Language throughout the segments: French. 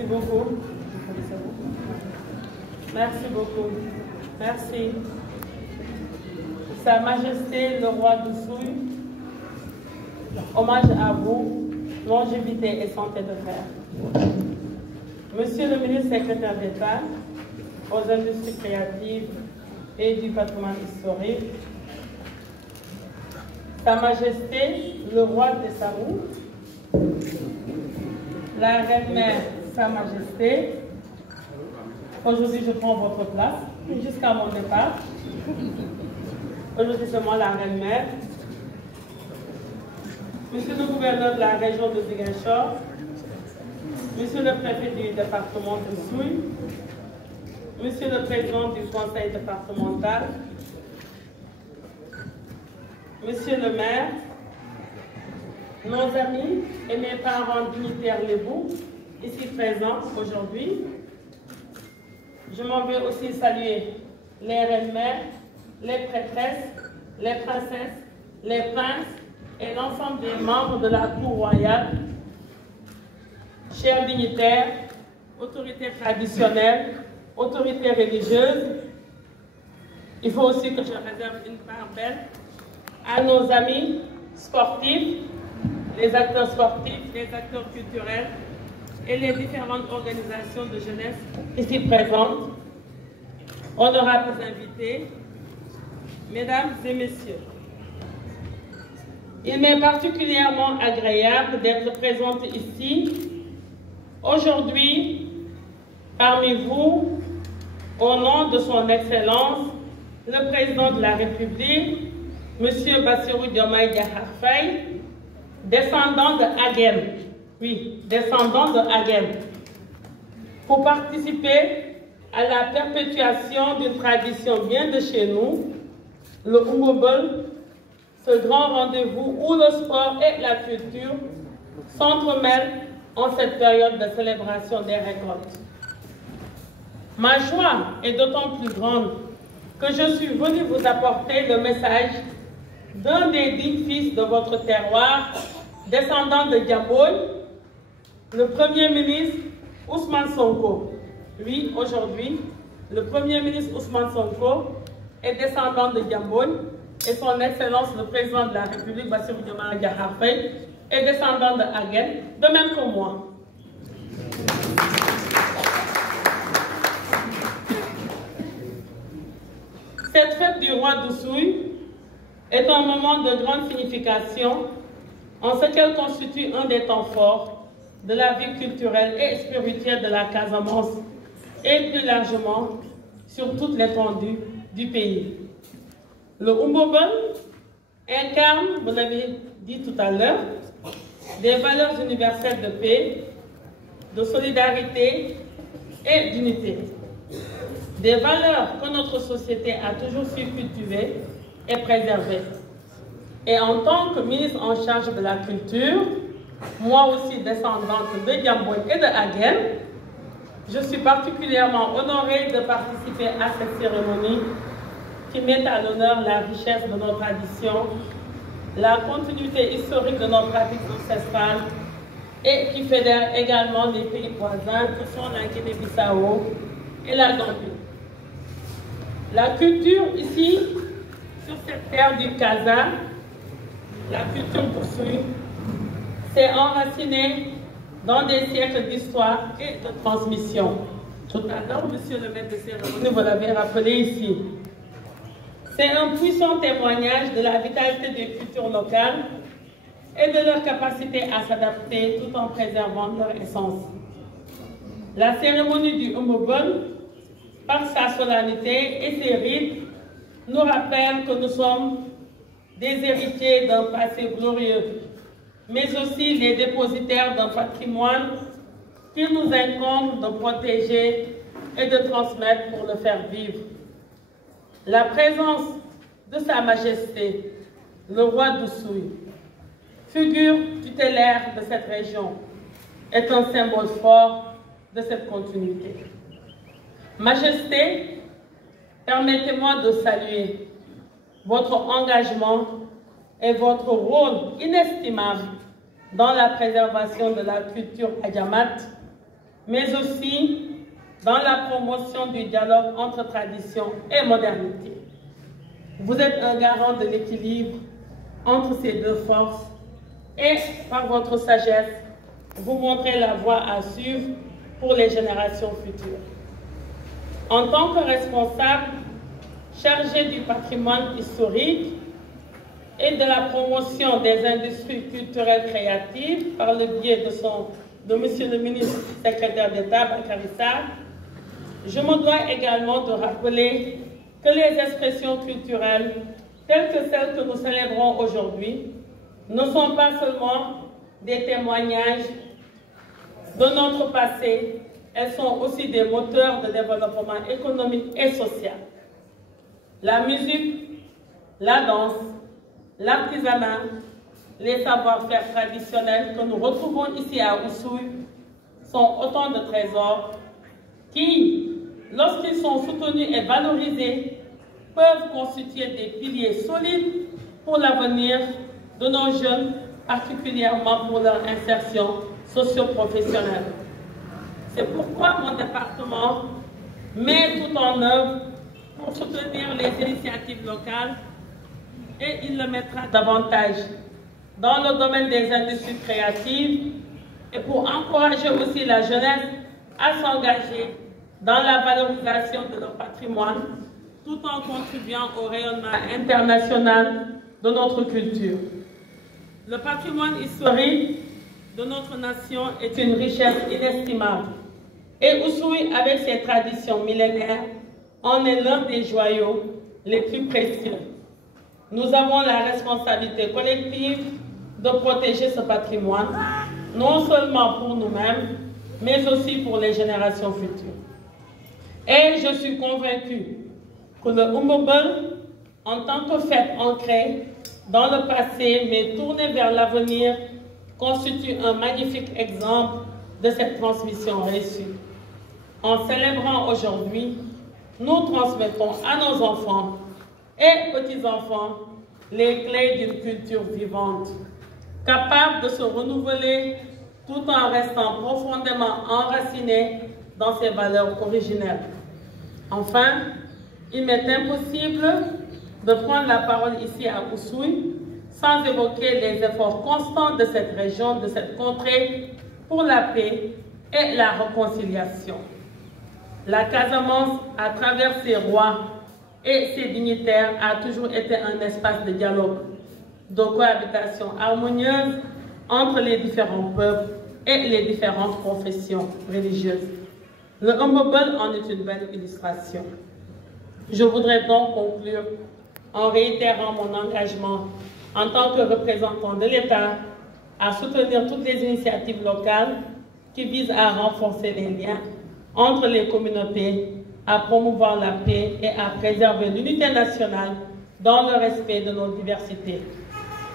Merci beaucoup. Merci beaucoup. Merci. Sa Majesté le roi d'Oussouye, hommage à vous, longévité et santé de fer. Monsieur le ministre secrétaire d'État aux industries créatives et du patrimoine historique, Sa Majesté le roi des Sarous, la reine-mère Sa Majesté, aujourd'hui je prends votre place jusqu'à mon départ. Aujourd'hui c'est moi la reine-mère. Monsieur le gouverneur de la région de Ziguinchor, Monsieur le préfet du département de Souy, Monsieur le président du conseil départemental, Monsieur le maire, nos amis et mes parents dignitaires lébous, ici présents aujourd'hui. Je m'en vais aussi saluer les reines-mères, les prêtresses, les princesses, les princes et l'ensemble des membres de la cour royale, chers dignitaires, autorités traditionnelles, autorités religieuses. Il faut aussi que je réserve une part belle à nos amis sportifs, les acteurs sportifs, les acteurs culturels et les différentes organisations de jeunesse ici présentes, honorables invités, mesdames et messieurs. Il m'est particulièrement agréable d'être présente ici, aujourd'hui, parmi vous, au nom de son Excellence, le Président de la République, M. Bassirou Diomaye Diakhar Faye, descendant de Aguem, oui, descendant de Aguem, pour participer à la perpétuation d'une tradition bien de chez nous, le Oumobol, ce grand rendez-vous où le sport et la culture s'entremêlent en cette période de célébration des récoltes. Ma joie est d'autant plus grande que je suis venue vous apporter le message d'un des dignes fils de votre terroir, descendant de Diamboy, le Premier ministre Ousmane Sonko. Oui, aujourd'hui, le Premier ministre Ousmane Sonko est descendant de Diamboy et son Excellence le Président de la République, Bassirou Diomaye Diakhar Faye, est descendant de Aguem, de même que moi. Cette fête du roi d'Oussouye est un moment de grande signification en ce qu'elle constitue un des temps forts de la vie culturelle et spirituelle de la Casamance et plus largement sur toute l'étendue du pays. Le Oumobol incarne, vous l'avez dit tout à l'heure, des valeurs universelles de paix, de solidarité et d'unité. Des valeurs que notre société a toujours su cultiver et préserver. Et en tant que ministre en charge de la culture, moi aussi descendante de Diamboy et de Aguem, je suis particulièrement honorée de participer à cette cérémonie qui met à l'honneur la richesse de nos traditions, la continuité historique de nos pratiques ancestrales et qui fédère également les pays voisins que sont la Guinée-Bissau et la Gambie. La culture ici, sur cette terre du Casa, la culture d'Oussouye, s'est enracinée dans des siècles d'histoire et de transmission. Tout à l'heure, monsieur le maître de cérémonie, vous l'avez rappelé ici. C'est un puissant témoignage de la vitalité des cultures locales et de leur capacité à s'adapter tout en préservant leur essence. La cérémonie du Oumobol, par sa solennité et ses rites, nous rappelle que nous sommes des héritiers d'un passé glorieux, mais aussi les dépositaires d'un patrimoine qu'il nous incombe de protéger et de transmettre pour le faire vivre. La présence de Sa Majesté, le roi d'Oussouye, figure tutélaire de cette région, est un symbole fort de cette continuité. Majesté, permettez-moi de saluer votre engagement et votre rôle inestimable dans la préservation de la culture adjamate mais aussi dans la promotion du dialogue entre tradition et modernité. Vous êtes un garant de l'équilibre entre ces deux forces et, par votre sagesse, vous montrez la voie à suivre pour les générations futures. En tant que responsable chargé du patrimoine historique et de la promotion des industries culturelles créatives par le biais de Monsieur le ministre secrétaire d'État, Bakary Sarr, je me dois également de rappeler que les expressions culturelles, telles que celles que nous célébrons aujourd'hui, ne sont pas seulement des témoignages de notre passé, elles sont aussi des moteurs de développement économique et social. La musique, la danse, l'artisanat, les savoir-faire traditionnels que nous retrouvons ici à Oussouye sont autant de trésors qui, lorsqu'ils sont soutenus et valorisés, peuvent constituer des piliers solides pour l'avenir de nos jeunes, particulièrement pour leur insertion socio-professionnelle. C'est pourquoi mon département met tout en œuvre pour soutenir les initiatives locales et il le mettra davantage dans le domaine des industries créatives et pour encourager aussi la jeunesse à s'engager dans la valorisation de leur patrimoine tout en contribuant au rayonnement international de notre culture. Le patrimoine historique de notre nation est une richesse inestimable et Oussouye, avec ses traditions millénaires, en est l'un des joyaux les plus précieux. Nous avons la responsabilité collective de protéger ce patrimoine, non seulement pour nous-mêmes, mais aussi pour les générations futures. Et je suis convaincue que le Oumboubeul, en tant que fête ancrée dans le passé, mais tournée vers l'avenir, constitue un magnifique exemple de cette transmission réussie. En célébrant aujourd'hui, nous transmettons à nos enfants et petits-enfants les clés d'une culture vivante, capable de se renouveler tout en restant profondément enracinée dans ses valeurs originelles. Enfin, il m'est impossible de prendre la parole ici à Oussouye sans évoquer les efforts constants de cette région, de cette contrée pour la paix et la réconciliation. La Casamance, à travers ses rois et ses dignitaires, a toujours été un espace de dialogue, de cohabitation harmonieuse entre les différents peuples et les différentes confessions religieuses. Le Oumboubeul en est une belle illustration. Je voudrais donc conclure en réitérant mon engagement en tant que représentant de l'État à soutenir toutes les initiatives locales qui visent à renforcer les liens entre les communautés, à promouvoir la paix et à préserver l'unité nationale dans le respect de nos diversités.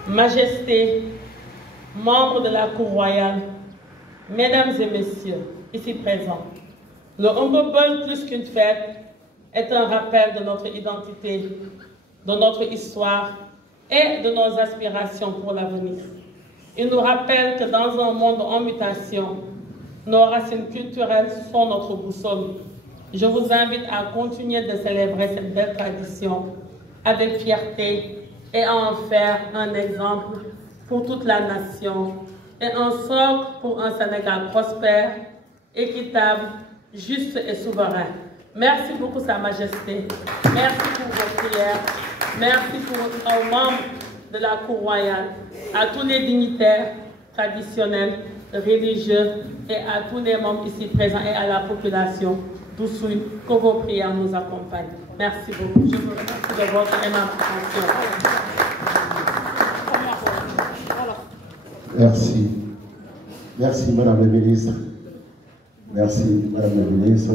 Majesté, membres de la Cour royale, Mesdames et Messieurs, ici présents, le Oumboubeul, plus qu'une fête, est un rappel de notre identité, de notre histoire et de nos aspirations pour l'avenir. Il nous rappelle que dans un monde en mutation, nos racines culturelles sont notre boussole. Je vous invite à continuer de célébrer cette belle tradition avec fierté et à en faire un exemple pour toute la nation et un socle pour un Sénégal prospère, équitable, juste et souverain. Merci beaucoup, Sa Majesté. Merci pour vos prières. Merci aux membres de la Cour royale, à tous les dignitaires traditionnels, religieux et à tous les membres ici présents et à la population d'Oussouye, que vos prières nous accompagnent. Merci beaucoup. Je vous remercie de votre aimable attention. Merci. Merci, Madame la Ministre. Merci, Madame la Ministre.